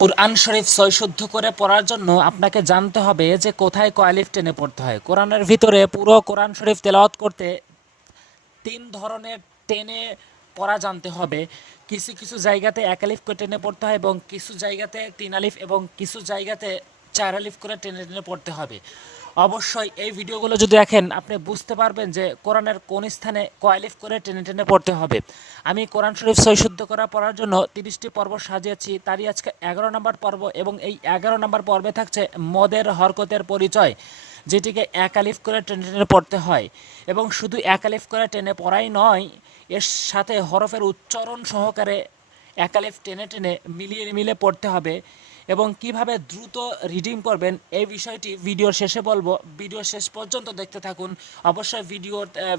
কুরআন শরীফ সই শুদ্ধ করে পড়ার জন্য আপনাকে জানতে হবে যে কোথায় কয় আলিফ টেনে পড়তে হয়। কোরআনের ভিতরে পুরো কোরআন শরীফ তেলাওয়াত করতে তিন ধরনের টেনে পড়া জানতে হবে। কিছু কিছু জায়গাতে এক আলিফ করে টেনে পড়তে হয় এবং কিছু জায়গাতে তিন আলিফ এবং কিছু জায়গাতে চার আলিফ করে টেনে টেনে পড়তে হবে। অবশ্যই এই ভিডিওগুলো যদি দেখেন আপনি বুঝতে পারবেন যে কোরআনের কোন স্থানে কয় আলিফ করে টেনে টেনে পড়তে হবে। আমি কোরআন শরীফ সই শুদ্ধ করা পড়ার জন্য 30টি পর্ব সাজিয়েছি, তারই আজকে 11 নম্বর পর্ব এবং এই 11 নম্বর পর্বে থাকছে মদের হরকতের পরিচয়, যেটিকে এক আলিফ করে টেনে টেনে পড়তে হয়। এবং শুধু এক আলিফ করে টেনে পড়াই নয়, এর সাথে হরফের উচ্চারণ সহকারে এক আলিফ টেনে টেনে মিলিয়ে মিলিয়ে পড়তে হবে। এবং কিভাবে দ্রুত রিডিং করবেন এই বিষয়টি ভিডিওর শেষে বলবো। ভিডিও শেষ পর্যন্ত দেখতে থাকুন। অবশ্যই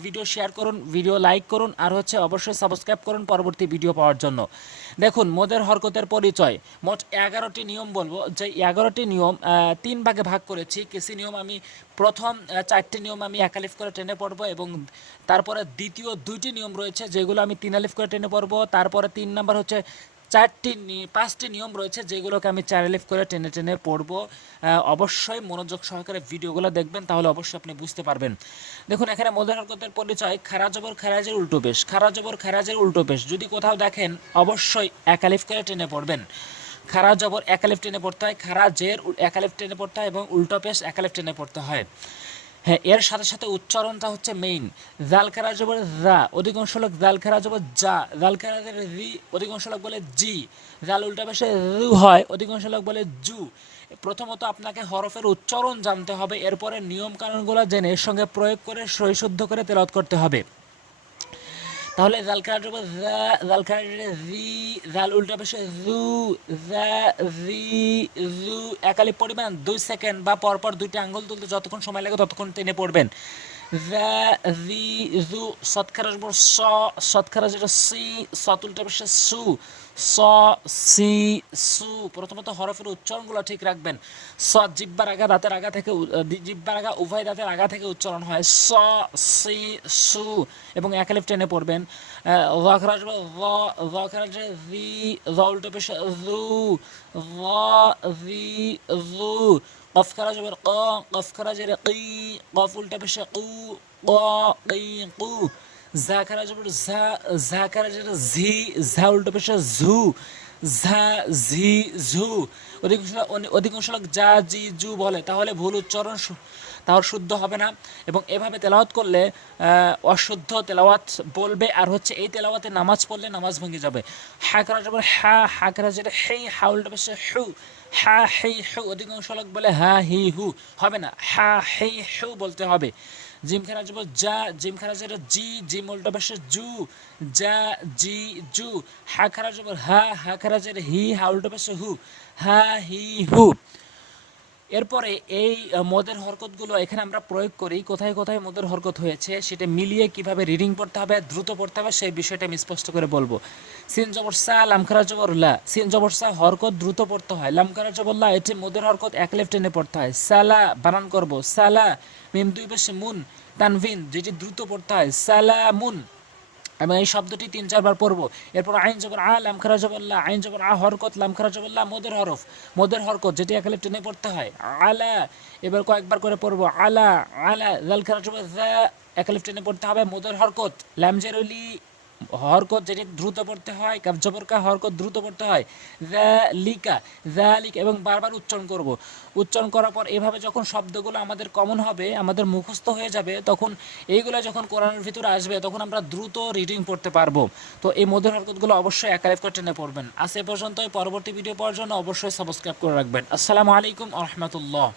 ভিডিও শেয়ার করুন, ভিডিও লাইক করুন, আর অবশ্যই সাবস্ক্রাইব করুন পরবর্তী ভিডিও পাওয়ার জন্য। দেখুন, মদের হরকতের পরিচয় মোট 11টি নিয়ম বলবো, যে 11টি নিয়ম 3 ভাগে ভাগ করেছি। কিছু নিয়ম আমি প্রথম 4টি নিয়ম আমি এক আলিফ করে টেনে পড়বো এবং তারপরে দ্বিতীয় 2টি নিয়ম রয়েছে যেগুলো আমি 3 আলিফ করে টেনে পড়বো। তারপরে 3 নাম্বার হচ্ছে 5টি নিয়ম রয়েছে যেগুলোকে আমি 4 আলিফ করে টেনে টেনে পড়বো। অবশ্যই মনোযোগ সহকারে ভিডিওগুলো দেখবেন, তাহলে অবশ্যই আপনি বুঝতে পারবেন। দেখুন, এখানে মদের হরকতের পরিচয় খারা জবর খারাজের উল্টো পেশ, খারা জবর খারাজের উল্টো পেশ যদি কোথাও দেখেন অবশ্যই এক আলিফ করে টেনে পড়বেন। খারা জবর এক আলিফ টেনে পড়তে হয়, খারা জের এক আলিফ টেনে পড়তে হয় এবং উল্টো পেশ এক আলিফ টেনে পড়তে হয়। হ্যাঁ, এর সাথে সাথে উচ্চারণটা হচ্ছে মেইন। জাল খেরা জবর জা, অধিকাংশ লোক জাল খেরা জবর যা, জাল খেরা রি, অধিকাংশ লোক বলে জি, জাল উল্টা পেশে রু হয়, অধিকাংশ লোক বলে জু। প্রথমত আপনাকে হরফের উচ্চারণ জানতে হবে, এরপরে নিয়ম কানুনগুলো জেনে এর সঙ্গে প্রয়োগ করে সই শুদ্ধ করে তেলাওয়াত করতে হবে। তাহলে জাল খেরা জবর জা, জাল খেরা রি, জাল উল্টা পেশে রু, জা রি রু। এক আলিফ পড়বেন 2 সেকেন্ড বা পরপর 2টি আঙ্গুল তুলতে যতক্ষণ সময় লাগে ততক্ষণ টেনে পড়বেন। ذا ذي ذو صاد খারাজ বড় স, সদ খারাজ এটা সি, সত উল্টা পেশে সু, স সি সু। প্রথমত হরফের উচ্চারণগুলো ঠিক রাখবেন। সদ জিহ্বার আগা দাঁতের আগা থেকে, জিহ্বার আগা উভয় দাঁতের আগা থেকে উচ্চারণ হয় স সি সু এবং এক আলিফ টেনে পড়বেন। য খারাজ য খারাজ জি, য উল্টা পেশে জু, য জি জু। قف خرج بالقا، قف خرج رقي، قاف উল্টা পেশে قو، قا قي قو। زا خرج بالزا، زا خرج زي، زا উল্টা পেশে زو، زا زي زو। অধিকাংশ লোক যা জি জু বলে, তাহলে ভুল উচ্চারণ তাহলে শুদ্ধ হবে না এবং এভাবে তেলাওয়াত করলে অশুদ্ধ তেলাওয়াত বলবে। আর এই তেলাওয়াতে নামাজ পড়লে নামাজ ভেঙে যাবে। হা করা যাবে হা, হা করা যাবে হেই, হা উল্টা পেশে হু, হা হেই হু। অধিকাংশ লোক বলে হা হি হু, হবে না, হা হেই হু বলতে হবে। জিম খারা যাব যা, জিম খারা যাবে জি, জিম উল্টা পেশে জু, যা জি জু। হা খারা যাব হা, হা খারা যাবে হি, হা উল্টা পেশে হু, হা হি হু। এরপরে এই মদের হরকতগুলো এখানে আমরা প্রয়োগ করি। কোথায় কোথায় মদের হরকত হয়েছে সেটা মিলিয়ে কিভাবে রিডিং পড়তে হবে, দ্রুত পড়তে হবে, সেই বিষয়টা আমি স্পষ্ট করে বলবো। সিন জবর সা, লাম খারা জবর লা। সিন জবর সা হরকত দ্রুত পড়তে হয়। লাম খারা জবর লা, এটি মদের হরকত এক লেফট টেনে পড়তে হয়। সালা বানান করব, সালা। মিম দুই পাশে মুন, তানভিন, যেটি দ্রুত পড়তে হয় সালামুন। এবং এই শব্দটি 3-4 বার পড়বো। এরপর আইন জবর আ, লাম খারা জবর লা, আইন জবর আ হরকত, লাম খারা জবর লা মদের হরফ, মদের হরকত যেটি এক আলিফ টেনে পড়তে হয় আলা। এবার কয়েকবার করে পড়বো আলা আলা। লাল খারা জবর যা, এক আলিফ টেনে পড়তে হবে মদের হরকত। লাম জেরুলি হরকত যেটি দ্রুত পড়তে হয়, কাফ জবর কা হরকত দ্রুত পড়তে হয় যালিকা, যালিকা। এবং বারবার উচ্চারণ করব। উচ্চারণ করার পর এভাবে যখন শব্দগুলো আমাদের কমন হবে, আমাদের মুখস্থ হয়ে যাবে, তখন এইগুলো যখন কোরআনের ভিতরে আসবে তখন আমরা দ্রুত রিডিং পড়তে পারবো। তো এই মদের হরকতগুলো অবশ্যই এক আলিফ করে টেনে পড়বেন। আজ এ পর্যন্তই। পরবর্তী ভিডিও পাওয়ার জন্য অবশ্যই সাবস্ক্রাইব করে রাখবেন। আসসালামু আলাইকুম ওয়া রাহমাতুল্লাহ।